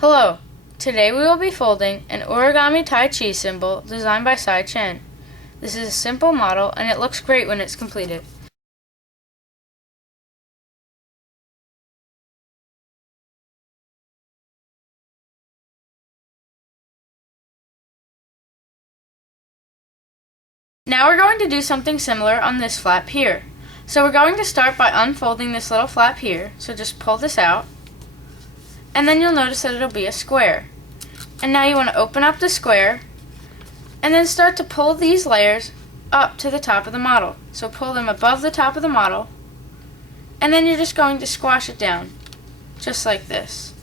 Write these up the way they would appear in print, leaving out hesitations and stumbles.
Hello! Today we will be folding an Origami Tai-Chi symbol designed by Sy Chen. This is a simple model and it looks great when it's completed. Now we're going to do something similar on this flap here. So we're going to start by unfolding this little flap here, so just pull this out. And then you'll notice that it'll be a square. And now you want to open up the square and then start to pull these layers up to the top of the model. So pull them above the top of the model and then you're just going to squash it down just like this.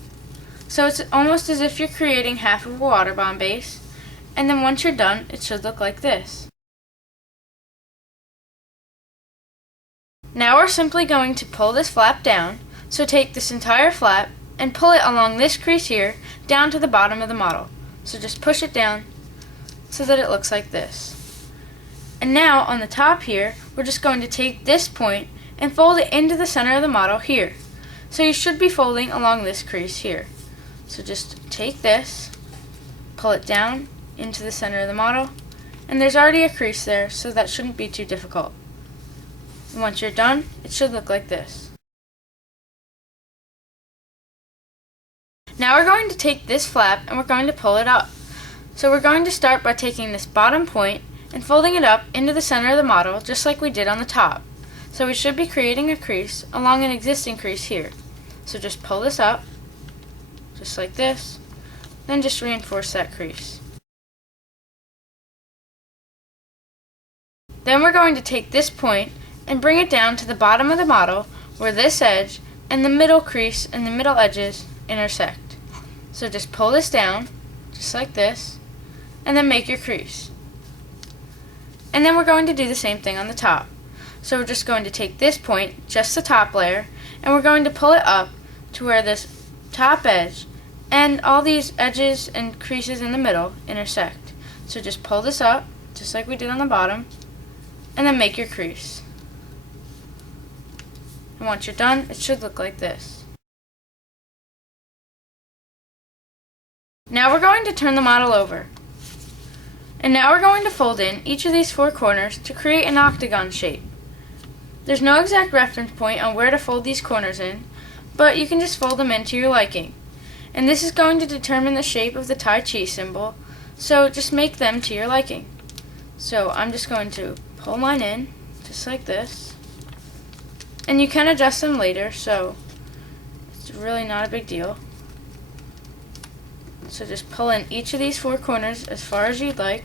So it's almost as if you're creating half of a water bomb base, and then once you're done it should look like this. Now we're simply going to pull this flap down, so take this entire flap and pull it along this crease here down to the bottom of the model. So just push it down so that it looks like this. And now on the top here, we're just going to take this point and fold it into the center of the model here. So you should be folding along this crease here. So just take this, pull it down into the center of the model, and there's already a crease there, so that shouldn't be too difficult. And once you're done, it should look like this. Now we're going to take this flap and we're going to pull it up. So we're going to start by taking this bottom point and folding it up into the center of the model just like we did on the top. So we should be creating a crease along an existing crease here. So just pull this up, just like this, then just reinforce that crease. Then we're going to take this point and bring it down to the bottom of the model where this edge and the middle crease and the middle edges intersect. So just pull this down, just like this, and then make your crease. And then we're going to do the same thing on the top. So we're just going to take this point, just the top layer, and we're going to pull it up to where this top edge and all these edges and creases in the middle intersect. So just pull this up, just like we did on the bottom, and then make your crease. And once you're done, it should look like this. Now we're going to turn the model over. And now we're going to fold in each of these four corners to create an octagon shape. There's no exact reference point on where to fold these corners in, but you can just fold them in to your liking. And this is going to determine the shape of the Tai-Chi symbol, so just make them to your liking. So I'm just going to pull mine in, just like this. And you can adjust them later, so it's really not a big deal. So just pull in each of these four corners as far as you'd like.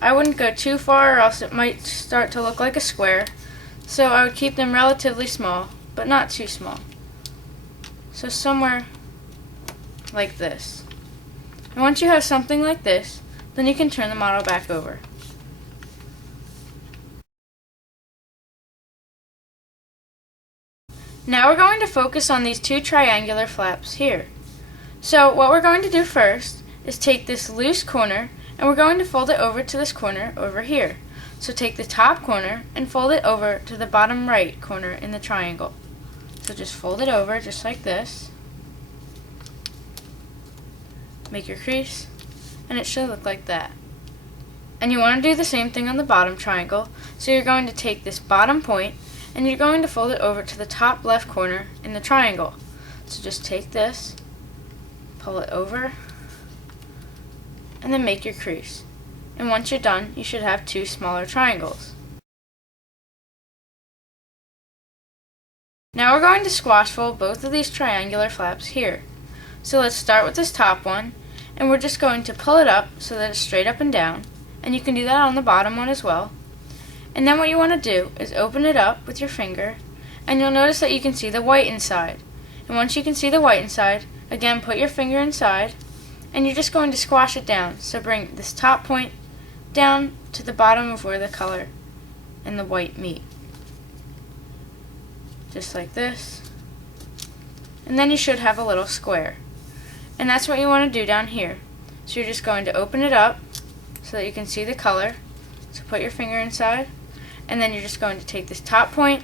I wouldn't go too far or else it might start to look like a square. So I would keep them relatively small, but not too small. So somewhere like this. And once you have something like this, then you can turn the model back over. Now we're going to focus on these two triangular flaps here. So what we're going to do first is take this loose corner and we're going to fold it over to this corner over here. So take the top corner and fold it over to the bottom right corner in the triangle. So just fold it over just like this. Make your crease and it should look like that. And you want to do the same thing on the bottom triangle. So you're going to take this bottom point and you're going to fold it over to the top left corner in the triangle. So just take this, pull it over, and then make your crease. And once you're done, you should have two smaller triangles. Now we're going to squash fold both of these triangular flaps here. So let's start with this top one, and we're just going to pull it up so that it's straight up and down, and you can do that on the bottom one as well. And then what you want to do is open it up with your finger, and you'll notice that you can see the white inside. And once you can see the white inside, again, put your finger inside, and you're just going to squash it down. So bring this top point down to the bottom of where the color and the white meet. Just like this. And then you should have a little square. And that's what you want to do down here. So you're just going to open it up so that you can see the color. So put your finger inside, and then you're just going to take this top point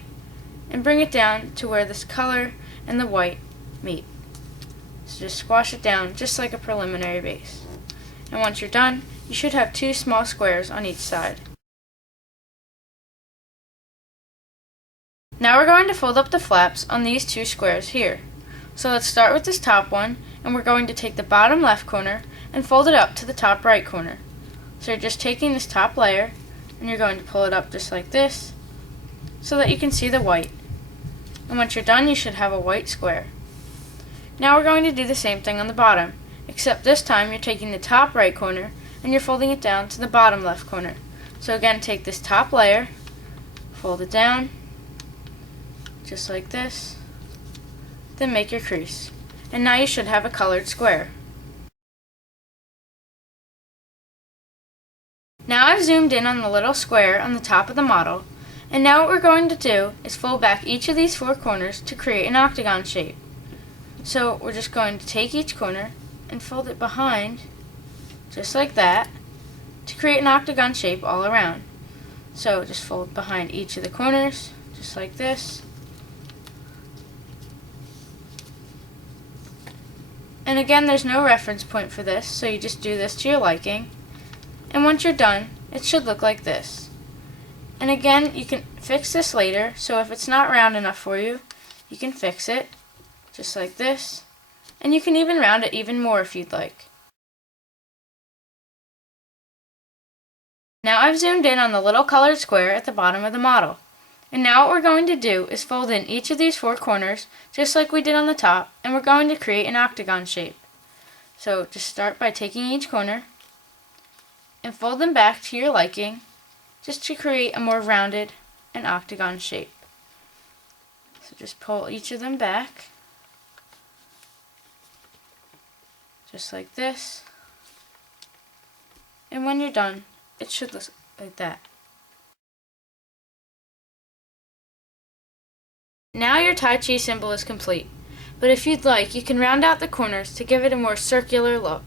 and bring it down to where this color and the white meet. So just squash it down just like a preliminary base. And once you're done, you should have 2 small squares on each side. Now we're going to fold up the flaps on these 2 squares here. So let's start with this top one, and we're going to take the bottom left corner and fold it up to the top right corner. So you're just taking this top layer and you're going to pull it up just like this so that you can see the white. And once you're done, you should have a white square. Now we're going to do the same thing on the bottom, except this time you're taking the top right corner and you're folding it down to the bottom left corner. So again, take this top layer, fold it down just like this, then make your crease. And now you should have a colored square. Now I've zoomed in on the little square on the top of the model, and now what we're going to do is fold back each of these 4 corners to create an octagon shape. So we're just going to take each corner and fold it behind, just like that, to create an octagon shape all around. So just fold behind each of the corners, just like this. And again, there's no reference point for this, so you just do this to your liking. And once you're done, it should look like this. And again, you can fix this later, so if it's not round enough for you, you can fix it, just like this. And you can even round it even more if you'd like. Now I've zoomed in on the little colored square at the bottom of the model. And now what we're going to do is fold in each of these 4 corners, just like we did on the top, and we're going to create an octagon shape. So just start by taking each corner and fold them back to your liking, just to create a more rounded and octagon shape. So just pull each of them back, just like this. And when you're done, it should look like that. Now your Tai-Chi symbol is complete, but if you'd like, you can round out the corners to give it a more circular look.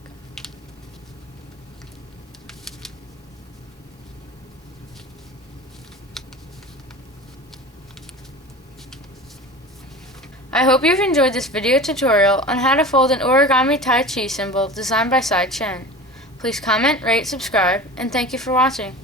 I hope you've enjoyed this video tutorial on how to fold an Origami Tai-Chi symbol designed by Sy Chen. Please comment, rate, subscribe, and thank you for watching.